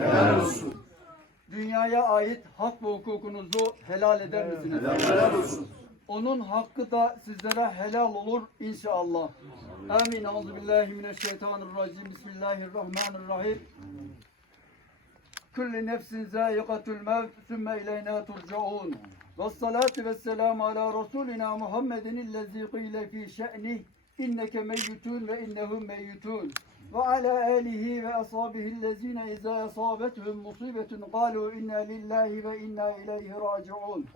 Helal olsun. Dünyaya ait hak ve hukukunuzu helal eder misiniz? Helal olsun. Onun hakkı da sizlere helal olur inşallah. Amin. Euzubillahimineşşeytanirracim. Bismillahirrahmanirrahim. Kulli nefsin zâikatul mevt sümme ileyna turcaun. Ve salatu ve selamu ala Resulina Muhammedin illezî qîle fî şe'nih inneke meyyitun ve innehum meyyitun. Alihi ve ashabihillezîne izâ asâbethum musibetun kâlu inna lillahi ve inna ileyhi raciun.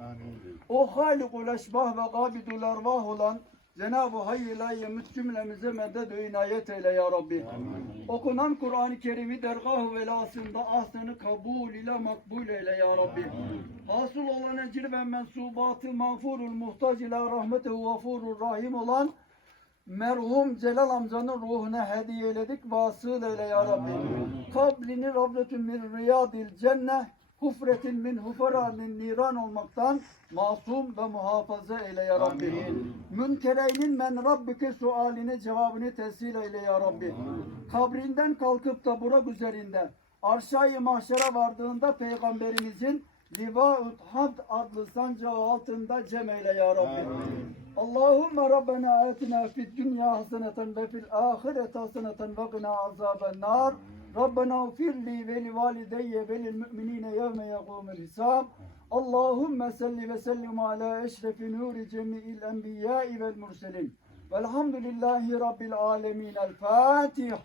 O halikul eşbah ve gabidul ervah olan Cenab-ı Hayy yemut cümlemize medet ve inayet eyle ya Rabbi. Okunan Kur'an-ı Kerim'i dergah-ı velasında ahsen kabul ile makbul eyle ya Rabbi. Hasıl olan ecir ve mensubatı mağfurul muhtaç ile rahmetehu gafurur rahim olan merhum Celal amcanın ruhuna hediye eyledik vasıl eyle ya Rabbi. Kablini rabletün min riyadil cennet hufretin min huferanin niran olmaktan masum ve muhafaza eyle ya Rabbi. Münkereynin men Rabbike sualine cevabını tesir eyle ya Rabbi. Kabrinden kalkıp da Burak üzerinde arşayı mahşere vardığında peygamberimizin Livaut Hamd adlı sancağı altında cem eyle ya Rabbi. Allahümme Rabbena atina fid dünya haseneten ve fil ahireti haseneten ve qina azaben nar. Rabbena ufirli ve li valideyye ve lil müminine yevme yegumul hisab. Allahümme salli ve sellim ala eşrefi nuri cemi'il enbiyai vel murselin. Velhamdülillahi Rabbil alemin. El Fatiha.